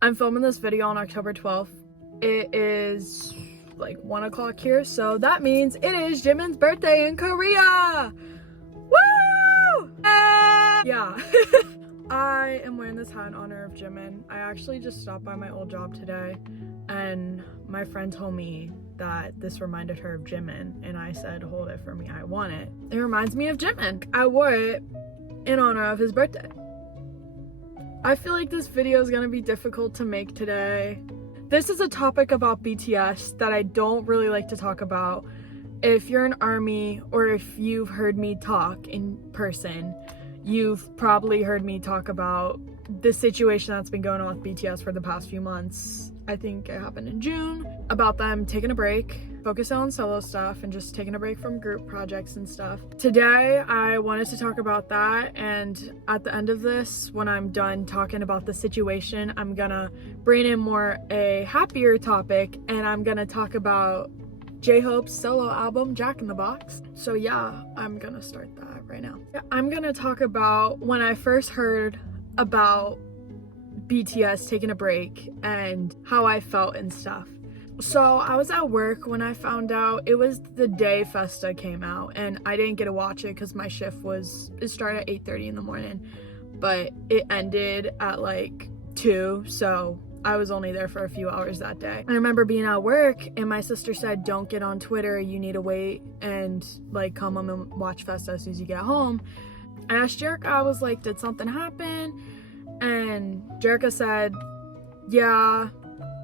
I'm filming this video on October 12th. It is like 1 o'clock here, so that means it is Jimin's birthday in Korea! Woo! Yeah. I am wearing this hat in honor of Jimin. I actually just stopped by my old job today, and my friend told me that this reminded her of Jimin, and I said, hold it for me, I want it. It reminds me of Jimin. I wore it in honor of his birthday. I feel like this video is gonna be difficult to make today. This is a topic about BTS that I don't really like to talk about. If you're an ARMY or if you've heard me talk in person, you've probably heard me talk about the situation that's been going on with BTS for the past few months. I think it happened in June, about them taking a break, focus on solo stuff, and just taking a break from group projects and stuff. Today, I wanted to talk about that, and at the end of this, when I'm done talking about the situation, I'm gonna bring in more a happier topic, and I'm gonna talk about J-Hope's solo album, Jack in the Box. So yeah, I'm gonna start that right now. I'm gonna talk about when I first heard about BTS taking a break and how I felt and stuff. So I was at work when I found out. It was the day Festa came out, and I didn't get to watch it because my shift it started at 8:30 in the morning, but it ended at like 2, so I was only there for a few hours that day. I remember being at work and my sister said, don't get on Twitter, you need to wait and like come home and watch Festa as soon as you get home. I asked Jerica, I was like, did something happen? And Jerica said, yeah,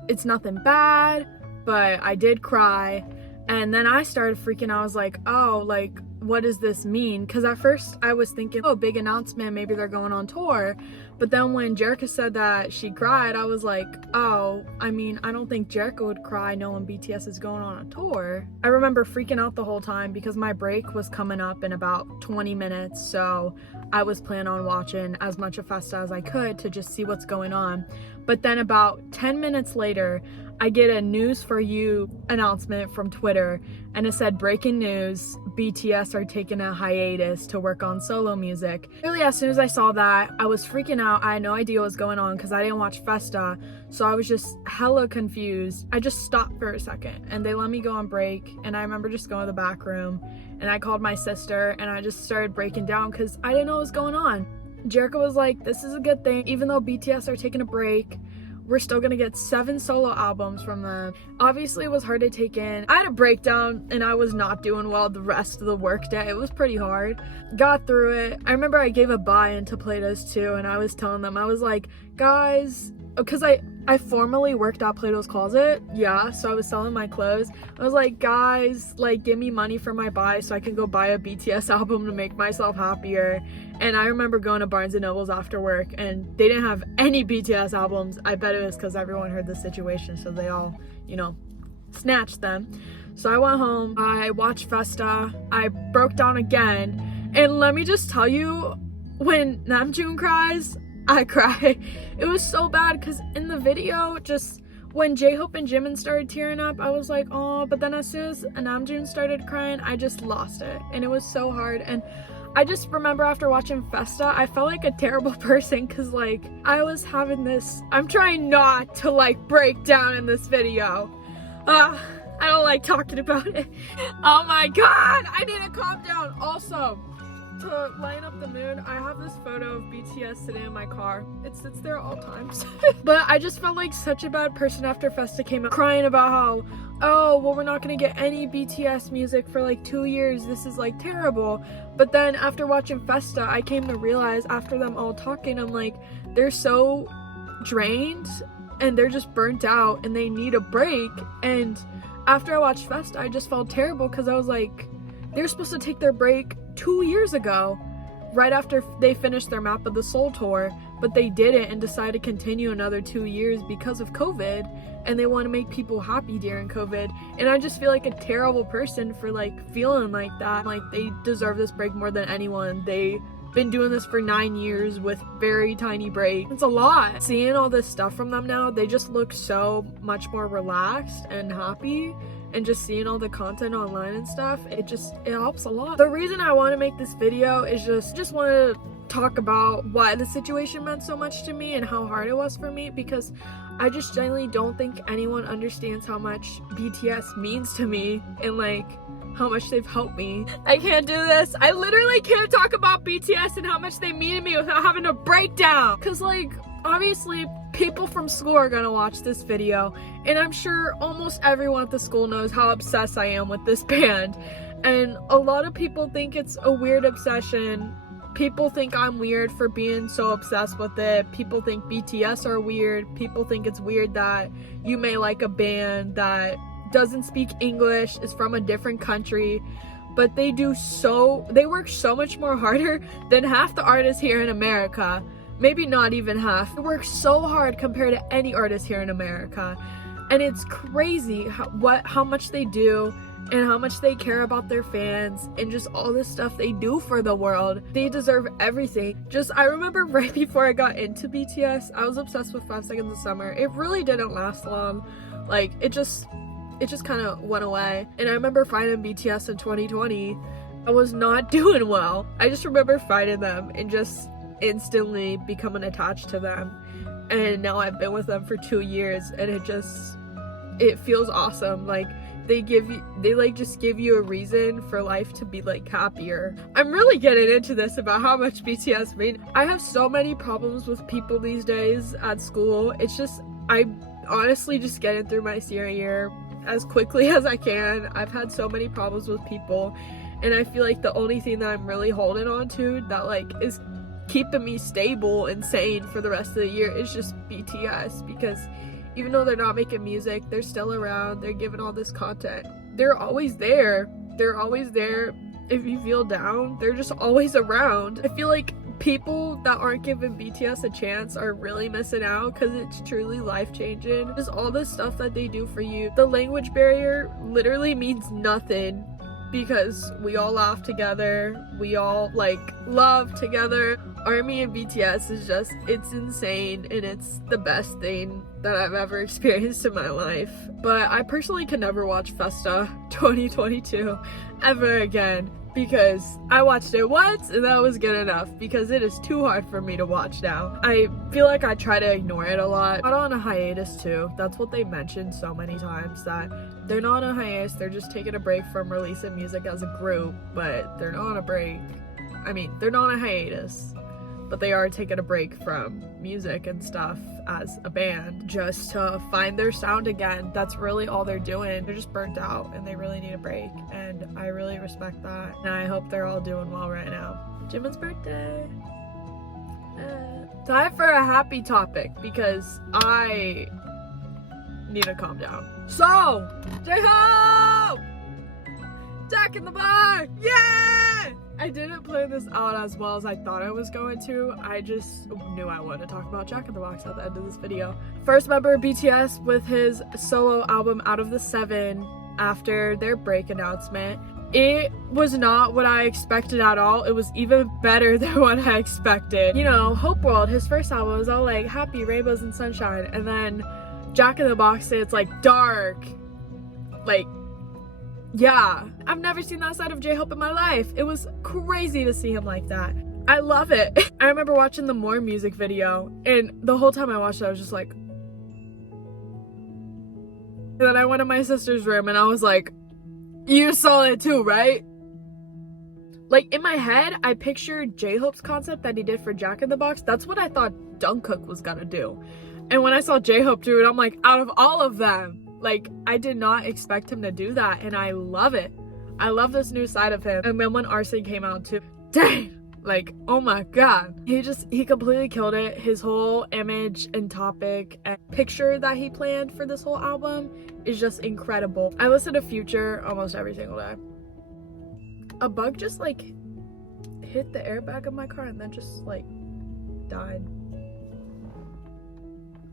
it's nothing bad, but I did cry. And then I started freaking out. I was like, oh, like, what does this mean? Because at first I was thinking, oh, big announcement, maybe they're going on tour. But then when Jerica said that she cried, I was like, oh, I mean, I don't think Jerica would cry knowing BTS is going on a tour. I remember freaking out the whole time because my break was coming up in about 20 minutes. So I was planning on watching as much of Festa as I could to just see what's going on. But then about 10 minutes later, I get a news for you announcement from Twitter, and it said, breaking news, BTS are taking a hiatus to work on solo music. Really, as soon as I saw that, I was freaking out. I had no idea what was going on because I didn't watch Festa, so I was just hella confused. I just stopped for a second, and they let me go on break, and I remember just going to the back room, and I called my sister, and I just started breaking down because I didn't know what was going on. Jerica was like, this is a good thing. Even though BTS are taking a break, we're still gonna get 7 solo albums from them. Obviously, it was hard to take in. I had a breakdown and I was not doing well the rest of the work day. It was pretty hard. Got through it. I remember I gave a buy-in to Plato's too, and I was telling them, I was like, guys, because I formerly worked at Plato's Closet, yeah, so I was selling my clothes. I was like, guys, like, give me money for my buy so I can go buy a BTS album to make myself happier. And I remember going to Barnes & Noble's after work, and they didn't have any BTS albums. I bet it was because everyone heard the situation, so they all, you know, snatched them. So I went home, I watched Festa, I broke down again, and let me just tell you, when Namjoon cries, I cry. It was so bad because in the video, just when J-Hope and Jimin started tearing up, I was like, oh, but then as soon as Namjoon started crying, I just lost it. And it was so hard. And I just remember after watching Festa, I felt like a terrible person because like I was having this, I'm trying not to like break down in this video. I don't like talking about it. Oh my God, I need to calm down. Also, to lighten up the mood, I have this photo of BTS sitting in my car. It sits there at all times. But I just felt like such a bad person after Festa came out, crying about how, oh, well, we're not gonna get any BTS music for like 2 years. This is like terrible. But then after watching Festa, I came to realize after them all talking, I'm like, they're so drained and they're just burnt out and they need a break. And after I watched Festa, I just felt terrible because I was like, they're supposed to take their break 2 years ago, right after they finished their Map of the Soul tour, but they didn't and decided to continue another 2 years because of COVID, and they want to make people happy during COVID. And I just feel like a terrible person for like feeling like that. Like they deserve this break more than anyone. They've been doing this for 9 years with very tiny breaks. It's a lot. Seeing all this stuff from them now, they just look so much more relaxed and happy. And just seeing all the content online and stuff, it helps a lot. The reason I want to make this video is just want to talk about why the situation meant so much to me and how hard it was for me, because I just genuinely don't think anyone understands how much BTS means to me and like how much they've helped me. I can't do this. I literally can't talk about BTS and how much they mean to me without having a breakdown. Cause like, obviously people from school are gonna watch this video, and I'm sure almost everyone at the school knows how obsessed I am with this band. And a lot of people think it's a weird obsession. People think I'm weird for being so obsessed with it. People think BTS are weird. People think it's weird that you may like a band that doesn't speak English, is from a different country, but they work so much more harder than half the artists here in America. Maybe not even half. They work so hard compared to any artist here in America. And it's crazy how much they do and how much they care about their fans and just all this stuff they do for the world. They deserve everything. I remember right before I got into BTS, I was obsessed with 5 Seconds of Summer. It really didn't last long. Like, it just kind of went away. And I remember finding BTS in 2020. I was not doing well. I just remember finding them and just instantly becoming attached to them. And now I've been with them for 2 years, and it feels awesome. Like, they just give you a reason for life to be like happier. I'm really getting into this about how much BTS mean. I have so many problems with people these days at school. It's just, I honestly just getting through my senior year as quickly as I can. I've had so many problems with people, and I feel like the only thing that I'm really holding on to that like is keeping me stable and sane for the rest of the year is just BTS, because even though they're not making music, they're still around. They're giving all this content. They're always there. They're always there. If you feel down, they're just always around. I feel like people that aren't giving BTS a chance are really missing out, because it's truly life-changing. Just all the stuff that they do for you. The language barrier literally means nothing, because we all laugh together. We all like love together. ARMY and BTS is just, it's insane, and it's the best thing that I've ever experienced in my life. But I personally can never watch Festa 2022 ever again, because I watched it once and that was good enough, because it is too hard for me to watch now. I feel like I try to ignore it a lot. Not on a hiatus too. That's what they mentioned so many times, that they're not on a hiatus, they're just taking a break from releasing music as a group, but they're not on a break. I mean, they're not on a hiatus, but they are taking a break from music and stuff as a band just to find their sound again. That's really all they're doing. They're just burnt out and they really need a break, and I really respect that, and I hope they're all doing well right now. Jimin's birthday. Time for a happy topic, because I need to calm down. So, J-Hope! Jack in the Box! Yeah! I didn't plan this out as well as I thought I was going to. I just knew I wanted to talk about Jack in the Box at the end of this video. First member of BTS with his solo album Out of the Seven after their break announcement. It was not what I expected at all. It was even better than what I expected. You know, Hope World, his first album, was all like happy, rainbows and sunshine, and then Jack in the Box, it's like dark, like, yeah, I've never seen that side of J-Hope in my life. It was crazy to see him like that. I love it. I remember watching the More music video, and the whole time I watched it, I was just like, and then I went to my sister's room and I was like, you saw it too, right? Like, in my head, I pictured J-Hope's concept that he did for Jack in the Box. That's what I thought Jungkook was gonna do. And when I saw J-Hope do it, I'm like, out of all of them, like, I did not expect him to do that, and I love it. I love this new side of him. And then when Arsene came out too, dang, like, oh my god. He completely killed it. His whole image and topic and picture that he planned for this whole album is just incredible. I listen to Future almost every single day. A bug just, like, hit the airbag of my car and then just, like, died.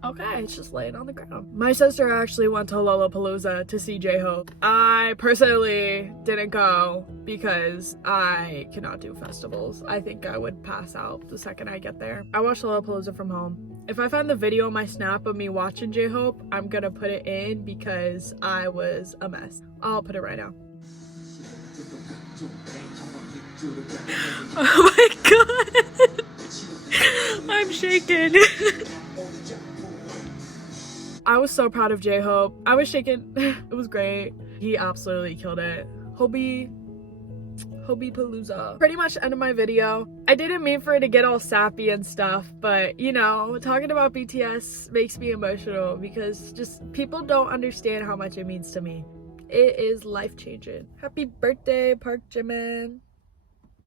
Okay, it's just laying on the ground. My sister actually went to Lollapalooza to see J-Hope. I personally didn't go because I cannot do festivals. I think I would pass out the second I get there. I watched Lollapalooza from home. If I find the video on my Snap of me watching J-Hope, I'm gonna put it in because I was a mess. I'll put it right now. Oh my god! I'm shaking. I was so proud of J-Hope. I was shaking. It was great. He absolutely killed it. Hobie Palooza. Pretty much end of my video. I didn't mean for it to get all sappy and stuff, but you know, talking about BTS makes me emotional because just people don't understand how much it means to me. It is life-changing. Happy birthday, Park Jimin.